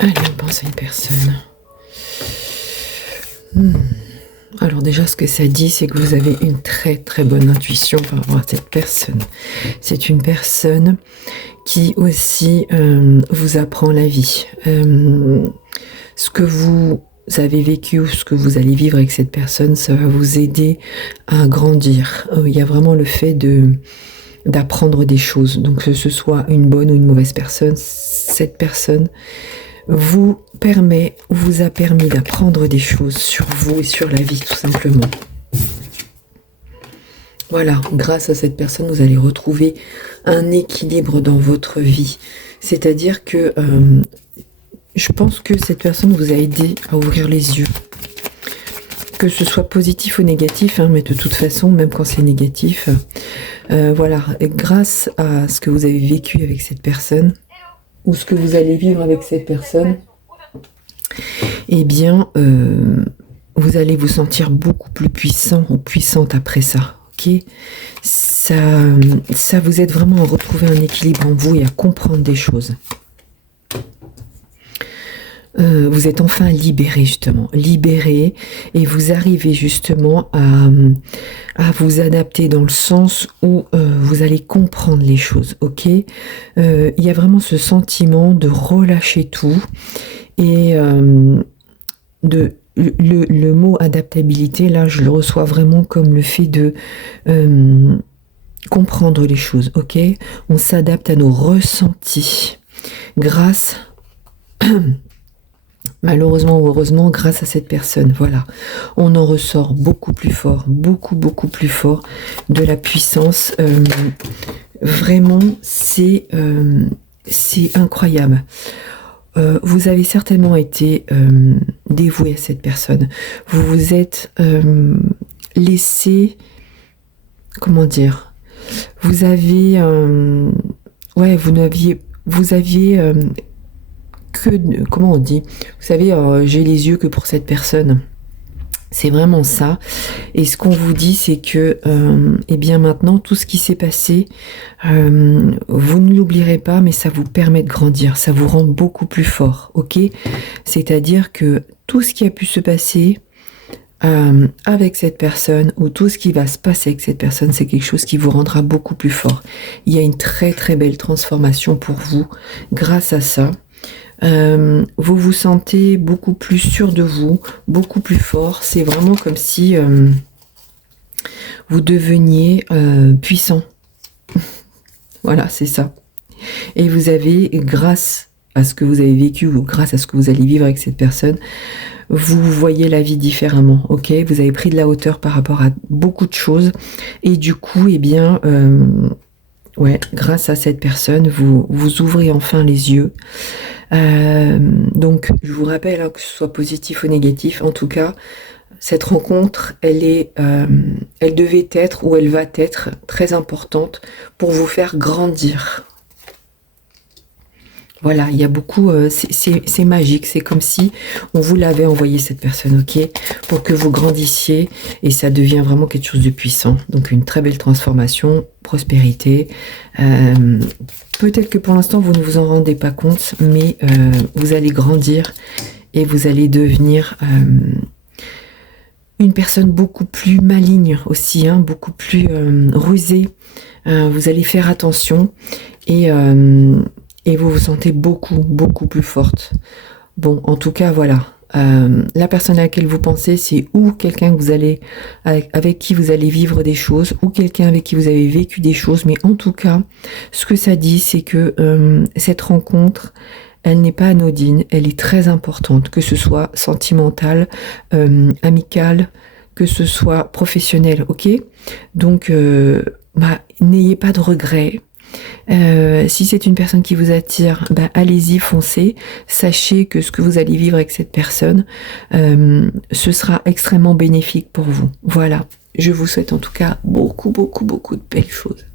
Allez, on pense à une personne. Alors déjà, ce que ça dit, c'est que vous avez une très très bonne intuition par rapport à cette personne. C'est une personne qui aussi vous apprend la vie. Ce que vous avez vécu ou ce que vous allez vivre avec cette personne, ça va vous aider à grandir. Il y a vraiment le fait d'apprendre des choses. Donc que ce soit une bonne ou une mauvaise personne, cette personne vous a permis d'apprendre des choses sur vous et sur la vie, tout simplement. Voilà, grâce à cette personne, vous allez retrouver un équilibre dans votre vie. C'est-à-dire que je pense que cette personne vous a aidé à ouvrir les yeux. Que ce soit positif ou négatif, mais de toute façon, même quand c'est négatif, voilà, et grâce à ce que vous avez vécu avec cette personne, ou ce que vous allez vivre avec cette personne, eh bien, vous allez vous sentir beaucoup plus puissant ou puissante après ça. Ok, ça vous aide vraiment à retrouver un équilibre en vous et à comprendre des choses. Vous êtes enfin libéré, justement, libéré, et vous arrivez justement à vous adapter dans le sens où vous allez comprendre les choses, ok. Il y a vraiment ce sentiment de relâcher tout, et le mot adaptabilité, là, je le reçois vraiment comme le fait de comprendre les choses, ok. On s'adapte à nos ressentis grâce malheureusement ou heureusement, grâce à cette personne, voilà, on en ressort beaucoup plus fort, beaucoup plus fort, de la puissance. Vraiment, c'est incroyable. Vous avez certainement été dévoué à cette personne. Vous vous êtes laissé, comment dire, vous aviez comment on dit, vous savez, j'ai les yeux que pour cette personne. C'est vraiment ça. Et ce qu'on vous dit, c'est que, eh bien maintenant, tout ce qui s'est passé, vous ne l'oublierez pas, mais ça vous permet de grandir, ça vous rend beaucoup plus fort, ok. C'est-à-dire que tout ce qui a pu se passer avec cette personne, ou tout ce qui va se passer avec cette personne, c'est quelque chose qui vous rendra beaucoup plus fort. Il y a une très très belle transformation pour vous grâce à ça. Vous vous sentez beaucoup plus sûr de vous, beaucoup plus fort. C'est vraiment comme si vous deveniez puissant. Voilà, c'est ça. Et vous avez, grâce à ce que vous avez vécu ou grâce à ce que vous allez vivre avec cette personne, vous voyez la vie différemment, ok. Vous avez pris de la hauteur par rapport à beaucoup de choses, et du coup, eh bien, grâce à cette personne, vous ouvrez enfin les yeux. Donc, je vous rappelle, que ce soit positif ou négatif, en tout cas, cette rencontre, elle devait être, ou elle va être très importante pour vous faire grandir. Voilà, il y a beaucoup, c'est magique, c'est comme si on vous l'avait envoyé, cette personne, ok, pour que vous grandissiez, et ça devient vraiment quelque chose de puissant. Donc une très belle transformation, prospérité. Peut-être que pour l'instant vous ne vous en rendez pas compte, mais vous allez grandir et vous allez devenir une personne beaucoup plus maligne aussi, beaucoup plus rusée. Vous allez faire attention, et vous vous sentez beaucoup plus forte. Bon, en tout cas, voilà. La personne à laquelle vous pensez, c'est ou quelqu'un que vous allez avec qui vous allez vivre des choses, ou quelqu'un avec qui vous avez vécu des choses. Mais en tout cas, ce que ça dit, c'est que cette rencontre, elle n'est pas anodine, elle est très importante, que ce soit sentimentale, amicale, que ce soit professionnel, ok. Donc, n'ayez pas de regrets. Si c'est une personne qui vous attire, allez-y, foncez. Sachez que ce que vous allez vivre avec cette personne, ce sera extrêmement bénéfique pour vous. Voilà, je vous souhaite en tout cas beaucoup de belles choses.